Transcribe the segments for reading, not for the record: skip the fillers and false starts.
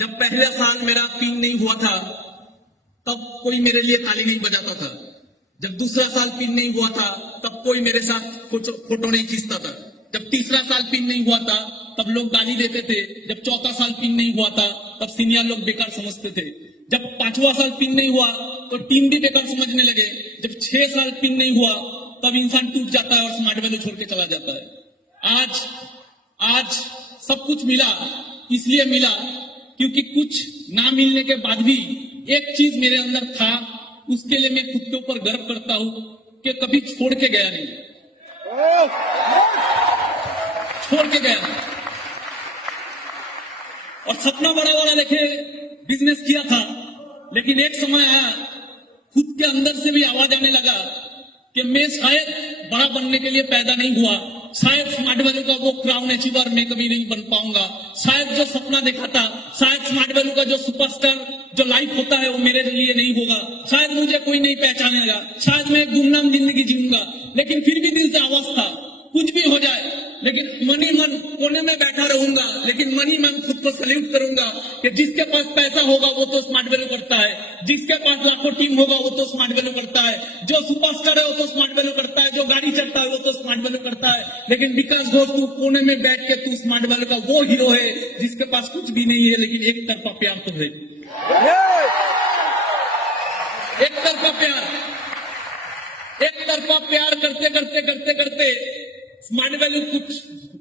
जब पहले साल मेरा पिन नहीं हुआ था तब कोई मेरे लिए ताली नहीं बजाता था। जब दूसरा साल पिन नहीं हुआ था तब कोई मेरे साथ फोटो नहीं खींचता था। जब तीसरा साल पिन नहीं हुआ था तब लोग गाली देते थे। जब चौथा साल पिन नहीं हुआ था तब सीनियर लोग बेकार समझते थे। जब पांचवा साल पिन नहीं हुआ तो टीम भी बेकार समझने लगे। जब 6 साल पिन नहीं हुआ तब इंसान टूट जाता है और स्मार्ट वैल्यू छोड़ के चला जाता है। आज सब कुछ मिला, इसलिए मिला क्योंकि कुछ ना मिलने के बाद भी एक चीज मेरे अंदर था, उसके लिए मैं खुद के ऊपर गर्व करता हूं कि कभी छोड़ के गया नहीं, छोड़ के गया नहीं। और सपना बड़ा बड़ा देखे बिजनेस किया था, लेकिन एक समय आया खुद के अंदर से भी आवाज आने लगा कि मैं शायद बड़ा बनने के लिए पैदा नहीं हुआ, शायद स्मार्ट वैल्यू का वो क्राउन अचीवर मैं कभी नहीं बन पाऊंगा, शायद जो सपना देखा था, शायद स्मार्ट वैल्यू का जो सुपरस्टार जो लाइफ होता है वो मेरे लिए नहीं होगा, शायद मुझे कोई नहीं पहचानेगा, शायद मैं एक गुमनाम जिंदगी जीऊंगा। लेकिन फिर भी दिल से आवाज था कुछ भी हो जाए, लेकिन मन ही मन कोने में बैठा रहूंगा, लेकिन मन ही मन खुद को सल्यूट करूंगा कि जिसके पास पैसा होगा वो तो स्मार्ट वैल्यू करता है, जिसके पास लाखों टीम होगा वो तो स्मार्ट वैल्यू करता है, जो सुपरस्टार है वो तो स्मार्ट वैल्यू करता है, जो गाड़ी चलता है वो तो स्मार्ट वैल्यू करता है। लेकिन विकास घोष तू कोने में बैठ के तू स्मार्ट वैल्यू का वो हीरो है जिसके पास कुछ भी नहीं है, लेकिन एक तरफा प्यार तो है, एक तरफा प्यार। एक तरफा प्यार करते करते करते करते स्मार्ट वैल्यू कुछ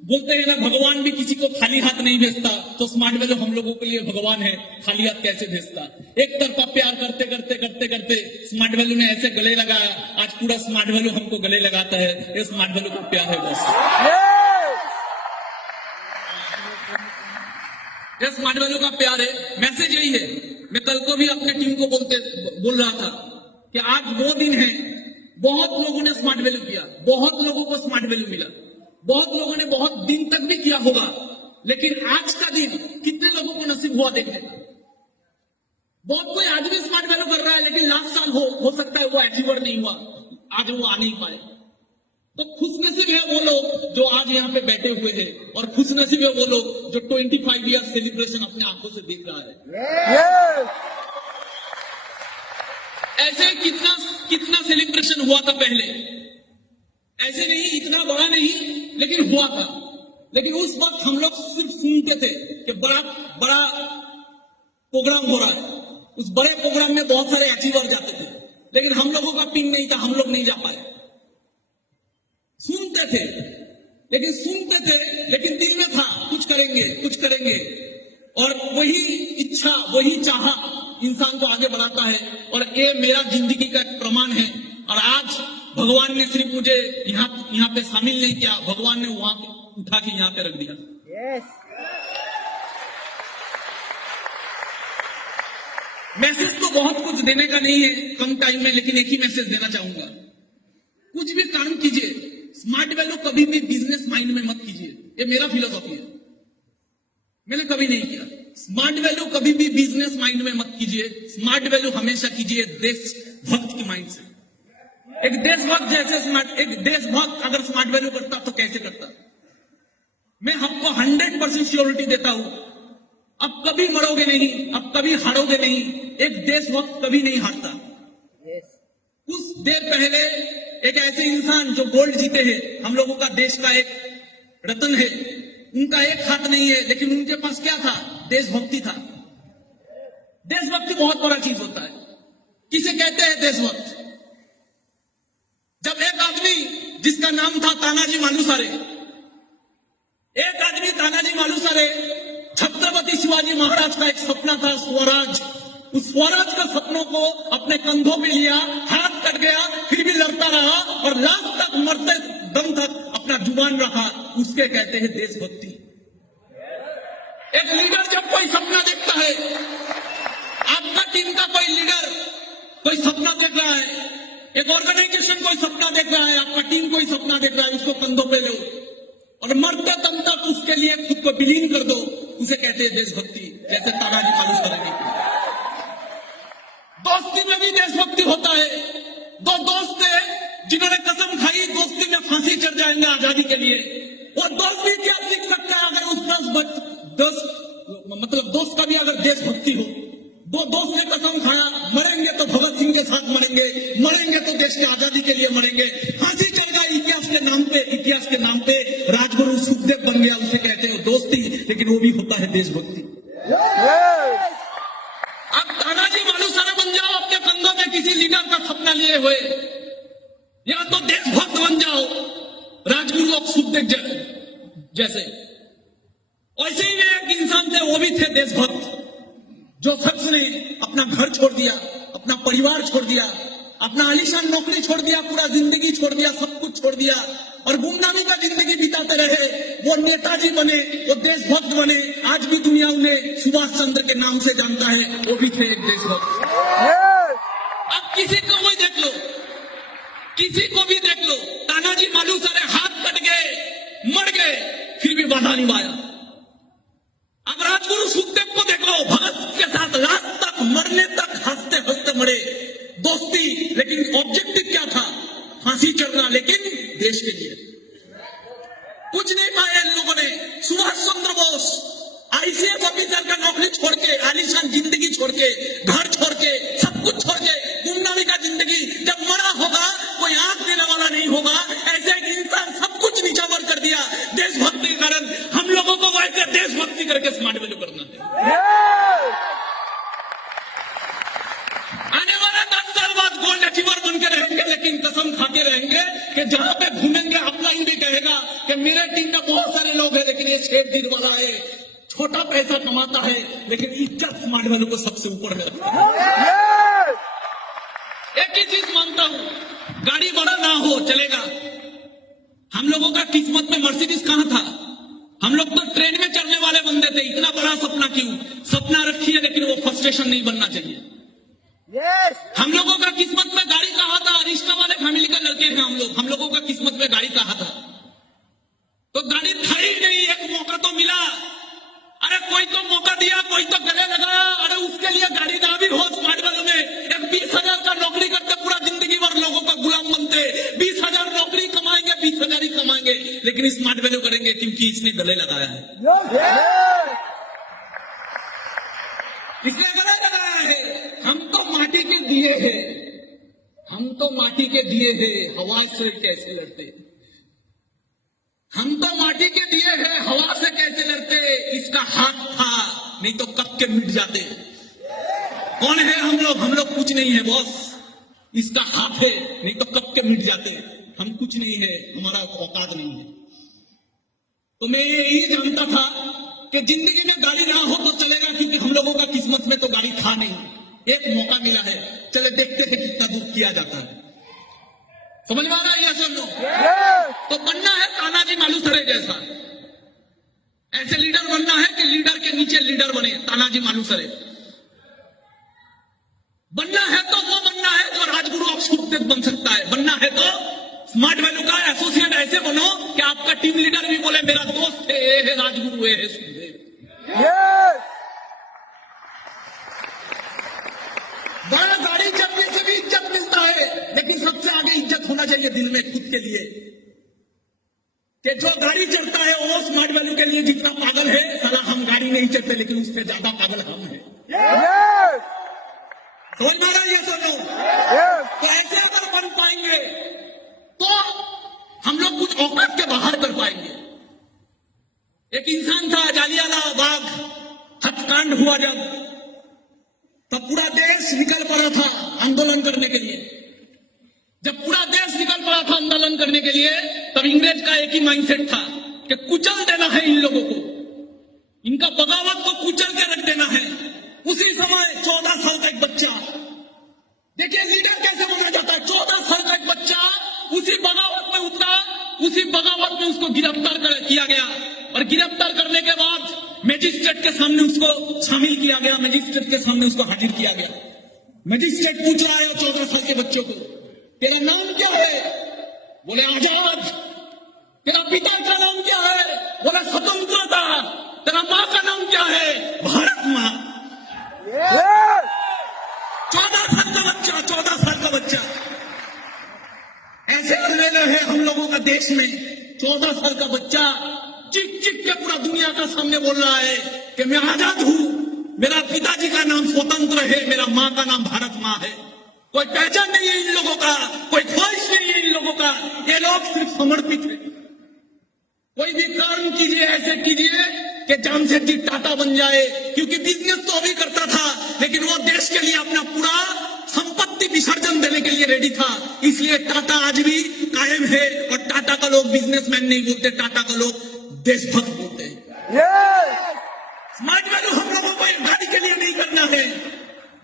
बोलते हैं ना, भगवान भी किसी को खाली हाथ नहीं भेजता, तो स्मार्ट वैल्यू हम लोगों के लिए भगवान है, खाली हाथ कैसे भेजता। एक तरफा प्यार करते करते करते करते स्मार्ट वैल्यू ने ऐसे गले लगाया, आज पूरा स्मार्ट वैल्यू हमको गले लगाता है। ये स्मार्ट वैल्यू का प्यार है बस, ये स्मार्ट वैल्यू का प्यार है। मैसेज यही है। मैं कल को भी अपने टीम को बोल रहा था कि आज वो दिन है, बहुत लोगों ने स्मार्ट वैल्यू किया, बहुत लोगों को स्मार्ट वैल्यू मिला, बहुत लोगों ने बहुत दिन तक भी किया होगा, लेकिन आज का दिन कितने लोगों को नसीब हुआ देखने का। बहुत कोई आज भी स्मार्ट वैल्यू कर रहा है, लेकिन लास्ट साल हो सकता है वो अचीवर नहीं हुआ, आज वो आ नहीं पाए। तो खुशनसीब है वो लोग जो आज यहाँ पे बैठे हुए हैं, और खुशनसीब है वो लोग जो 25 ईयर सेलिब्रेशन अपने आंखों से देख रहा है। ऐसे कितना सेलिब्रेशन हुआ था पहले, ऐसे नहीं, इतना बड़ा नहीं, लेकिन हुआ था। लेकिन उस वक्त हम लोग सिर्फ सुनते थे कि बड़ा प्रोग्राम हो रहा है, उस बड़े प्रोग्राम में बहुत सारे अचीवर जाते थे, लेकिन हम लोगों का पिन नहीं था, हम लोग नहीं जा पाए। सुनते थे, लेकिन दिल में था कुछ करेंगे, और वही इच्छा वही चाह इंसान को आगे बढ़ाता है। और ये मेरा जिंदगी का एक प्रमाण है। और आज भगवान ने सिर्फ मुझे यहाँ पे शामिल नहीं किया, भगवान ने वहां उठा के यहाँ पे रख दिया। मैसेज तो बहुत कुछ देने का नहीं है कम टाइम में, लेकिन एक ही मैसेज देना चाहूंगा। कुछ भी काम कीजिए, स्मार्ट वैल्यू कभी भी बिजनेस माइंड में मत कीजिए, ये मेरा फिलोसॉफी है, मैंने कभी नहीं किया। स्मार्ट वैल्यू कभी भी बिजनेस माइंड में मत कीजिए, स्मार्ट वैल्यू हमेशा कीजिए देशभक्त की माइंड से। एक देशभक्त अगर स्मार्ट वैल्यू करता तो कैसे करता? मैं आपको 100% श्योरिटी देता हूं, अब कभी मरोगे नहीं, अब कभी हारोगे नहीं, एक देशभक्त कभी नहीं हारता। कुछ देर पहले एक ऐसे इंसान जो गोल्ड जीते हैं, हम लोगों का देश का एक रत्न है, उनका एक हाथ नहीं है, लेकिन उनके पास क्या था? देशभक्ति था। देशभक्ति बहुत बड़ा चीज होता है। किसे कहते हैं देशभक्त? जब एक आदमी जिसका नाम था तानाजी मालुसरे, छत्रपति शिवाजी महाराज का एक सपना था स्वराज, उस स्वराज का सपनों को अपने कंधों पे लिया, हाथ कट गया, फिर भी लड़ता रहा, और लास्ट तक मरते दम तक अपना जुबान रखा, उसके कहते हैं देशभक्ति। एक लीडर जब कोई सपना देखता है, आपका टीम का कोई लीडर कोई सपना देख रहा है, एक ऑर्गेनाइजेशन कोई सपना देख रहा है, आपका टीम कोई सपना देख रहा है, उसको कंधों पे लो और मरते दम तक उसके लिए खुद को विलीन कर दो, उसे कहते हैं देशभक्ति। जैसे तानाजी मालुसरे ने किया। दोस्ती में भी देशभक्ति होता है। दो दोस्त थे जिन्होंने कसम खाई दोस्ती में फांसी चढ़ जाएंगे आजादी के लिए, और दोस्त भी क्या सीख सकता है अगर उस 10 मतलब दोस्त का भी अगर देशभक्ति हो, दो दोस्त ने कसम खाया मरेंगे तो भगत सिंह के साथ मरेंगे, मरेंगे तो देश की आजादी के लिए मरेंगे, फांसी चढ़ गई इतिहास के नाम पे राजगुरु सुखदेव बन गया, उसे कहते हैं दोस्ती, लेकिन वो भी होता है देशभक्ति। अब तानाजी मालूसरे बन जाओ अपने कंधों में किसी लीडर का सपना लिए हुए, या तो देशभक्त बन जाओ राजगुरु और सुखदेव जैसे। वैसे ही एक इंसान थे, वो भी थे देशभक्त, जो शख्स ने अपना घर छोड़ दिया, अपना परिवार छोड़ दिया, अपना आलीशान नौकरी छोड़ दिया, पूरा जिंदगी छोड़ दिया, सब कुछ छोड़ दिया और गुमनामी का जिंदगी बिताते रहे। वो नेताजी बने, वो देशभक्त बने, आज भी दुनिया उन्हें सुभाष चंद्र के नाम से जानता है, वो भी थे एक देशभक्त। अब किसी को भी देख लो, किसी को भी देख लो, तानाजी मालूसरे हाथ कट गए, मर गए, फिर भी बाधा निभाया। अब राजगुरु सुखदेव को देख लो, भगत के साथ लास्ट तक मरने तक हंसते हंसते मरे, दोस्ती, लेकिन ऑब्जेक्टिव क्या था? फांसी चढ़ना, लेकिन देश के लिए कुछ नहीं पाया इन लोगों ने। सुभाष चंद्र बोस आईसीएस ऑफिसर का नौकरी छोड़ के, आलीशान जिंदगी छोड़ के, घर छोड़ के, सब कुछ छोड़ के, गुमनामी का जिंदगी, जब मरा होगा कोई आंख देने वाला नहीं होगा, ऐसे एक इंसान सब कुछ नीचावर कर दिया देशभक्ति के कारण। हम लोगों को वैसे देशभक्ति करके स्मार्ट वैल्यू करना है। आने वाला 10 साल बाद गोल्ड अचीवर बन के रहेंगे, लेकिन कसम खा के रहेंगे कि जहां पे घूमेंगे अपलाइन भी कहेगा कि मेरे टीम में बहुत सारे लोग हैं, लेकिन ये 6 दिन वाला है, छोटा पैसा कमाता है, लेकिन इज्जत स्मार्ट वैल्यू को सबसे ऊपर में रखता है। एक ही चीज मानता हूं, गाड़ी बड़ा ना हो चलेगा। हम लोगों का किस्मत में मर्सिडीज कहां था? हम लोग तो ट्रेन में चढ़ने वाले बंदे थे। इतना बड़ा सपना क्यों? सपना रखिए, लेकिन वो फ्रस्ट्रेशन नहीं बनना चाहिए। हम लोगों का किस्मत में गाड़ी कहां था? रिश्ता वाले फैमिली के लड़के हैं हम लोगों का किस्मत में गाड़ी कहां था? तो गाड़ी था ही नहीं। एक मौका तो मिला, अरे कोई तो मौका दिया, कोई तो गले लगाया, अरे उसके लिए गाड़ी ना भी हो स्मार्ट वैल्यू में। एक 20,000 का नौकरी करते पूरा जिंदगी भर लोगों का गुलाम बनते, 20,000 नौकरी कमाएंगे, 20,000 ही कमाएंगे, लेकिन स्मार्ट वैल्यू करेंगे क्योंकि इसने गले लगाया है, इसने गले लगाया है। हम तो माटी के दिए हैं, हम तो माटी के दिए हैं, हवा से कैसे लड़ते? हम तो माटी के दिए हैं, हवा से कैसे लड़ते? इसका हाथ था, नहीं तो कब के मिट जाते। कौन है हम लोग? हम लोग कुछ नहीं है बॉस। इसका हाथ है, नहीं तो कब के मिट जाते। हम कुछ नहीं है, हमारा औकात नहीं है। तो मैं यही जानता था कि जिंदगी में गाड़ी ना हो तो चलेगा, क्योंकि हम लोगों का किस्मत में तो गाड़ी था नहीं। एक मौका मिला है, चले देखते हैं कितना दूर किया जाता है। समझ में आ रहा है ये सब लोग? तो बनना है तानाजी मालूसरे जैसा, ऐसे लीडर बनना है कि लीडर के नीचे लीडर बने। तानाजी मालूसरे बनना है तो वो बनना है जो राजगुरु और सुखदेव बन सकता है। बनना है तो स्मार्ट वैल्यू का एसोसिएट ऐसे बनो कि आपका टीम लीडर भी बोले मेरा दोस्त है, ये है राजगुरु, ये है सुखदेव। बड़ा गाड़ी चढ़ने से भी इज्जत मिलता है, लेकिन सबसे आगे इज्जत होना चाहिए दिल में खुद के लिए, कि जो गाड़ी चढ़ता है वो स्मार्ट वैल्यू के लिए जितना पागल है, साला हम गाड़ी नहीं चढ़ते, लेकिन उससे ज्यादा पागल हम हैं। समझ में आ रहा है ये सब लोग? तो ऐसे अगर बन पाएंगे तो हम लोग कुछ औकात के बाहर कर पाएंगे। एक इंसान था, जालियाला बाग हत्याकांड हुआ तब पूरा देश निकल पड़ा था आंदोलन करने के लिए। जब पूरा देश निकल पड़ा था आंदोलन करने के लिए, तब इंग्रेज का एक ही माइंडसेट था कि कुचल देना है इन लोगों को, इनका बगावत को कुचल के रख देना है। उसी समय 14 साल का एक बच्चा, देखिए लीडर कैसे बना जाता है। 14 साल का एक बच्चा उसी बगावत में उतरा, उसी बगावत में उसको गिरफ्तार किया गया, और गिरफ्तार करने के बाद मजिस्ट्रेट के सामने उसको शामिल किया गया, मजिस्ट्रेट के सामने उसको हाजिर किया गया। मजिस्ट्रेट पूछ रहा है 14 साल के बच्चों को, तेरा नाम क्या है? बोले आजाद। तेरा पिता का नाम क्या है? बोले स्वतंत्रता। तेरा माँ का नाम क्या है? भारत माँ। 14 साल का बच्चा, 14 साल का बच्चा। ऐसे अनलेले है हम लोगों का देश में। 14 साल का बच्चा चिक चिक के पूरा दुनिया का सामने बोल रहा है कि मैं आजाद हूं, मेरा पिताजी का नाम स्वतंत्र है, मेरा मां का नाम भारत मां है। कोई पहचान नहीं है इन लोगों का, कोई ख्वाहिश नहीं है इन लोगों का। ये लोग सिर्फ समर्पित है। कोई भी काम कीजिए, ऐसे कीजिए कि जामशेदजी टाटा बन जाए, क्योंकि बिजनेस तो अभी करता था, लेकिन वो देश के लिए अपना पूरा संपत्ति विसर्जन देने के लिए रेडी था। इसलिए टाटा आज भी कायम है। और टाटा का लोग बिजनेसमैन नहीं बोलते, टाटा का लोग देशभक्त बोलते हैं। स्मार्ट वैल्यू हम लोगों को एक गाड़ी के लिए नहीं करना है,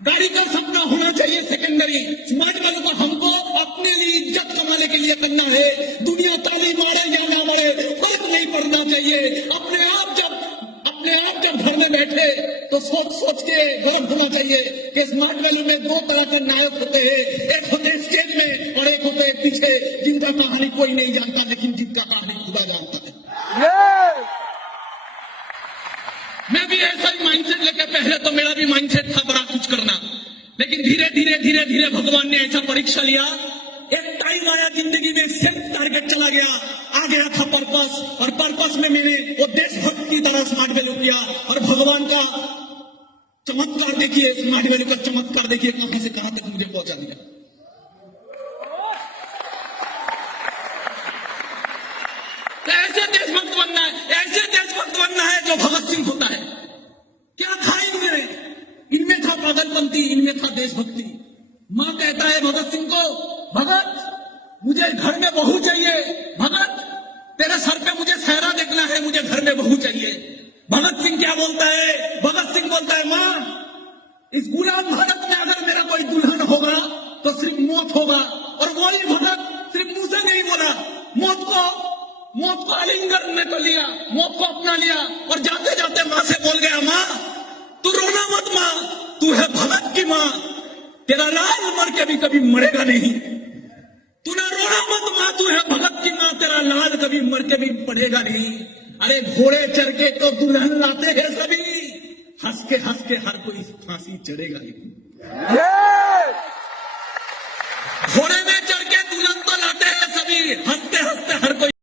गाड़ी का सपना होना चाहिए सेकेंडरी। स्मार्ट वैल्यू को हमको अपने लिए इज्जत कमाने के लिए करना है। दुनिया ताली मारे या ना मारे फर्क नहीं पड़ना चाहिए। अपने आप जब घर में बैठे तो सोच के गौरव होना चाहिए कि स्मार्ट वैल्यू में दो तरह के नायक होते हैं। एक होते हैं स्टेज में और एक होते हैं पीछे, जिनका कहानी कोई नहीं जानता, लेकिन जिनका कहानी खुदा जानता है। मैं भी ऐसा ही माइंडसेट लेके, पहले तो मेरा भी माइंडसेट था बड़ा कुछ करना, लेकिन धीरे धीरे भगवान ने ऐसा परीक्षा लिया। एक टाइम आया जिंदगी में, सेल्फ टारगेट चला गया, आ गया था पर्पस, और पर्पस में मैंने वो देशभक्त की तरह स्मार्ट वैल्यू किया। और भगवान का चमत्कार देखिए, स्मार्ट वैल्यू का चमत्कार देखिए, कहां से कहां तक मुझे पहुंचा दिया। ऐसे देशभक्त बनना है, ऐसे देशभक्त बनना है जो भगत सिंह होता है। क्या था इनमें था पागलपंती, इनमें था देशभक्ति। मां कहता है भगत सिंह को, भगत मुझे घर में बहू चाहिए, भगत तेरे सर पे मुझे सहरा देखना है, मुझे घर में बहू चाहिए। भगत सिंह क्या बोलता है? भगत सिंह बोलता है, मां इस गुलाम भारत में अगर मेरा कोई दुल्हन होगा तो सिर्फ मौत होगा। और वही भगत सिर्फ मुंह से नहीं बोला, मौत को आलिंगन में तो लिया, मौत को अपना लिया, और जाते जाते मां से बोल गया, मां तू रोना मत, मां तू है भगत की मां, तेरा लाल मर के भी कभी मरेगा नहीं। तू ना रोना मत मां, तू है भगत की मां, तेरा लाल कभी मर के भी पड़ेगा नहीं। अरे घोड़े चढ़ के तो दुल्हन लाते हैं सभी, हंस के हर कोई फांसी चढ़ेगा नहीं।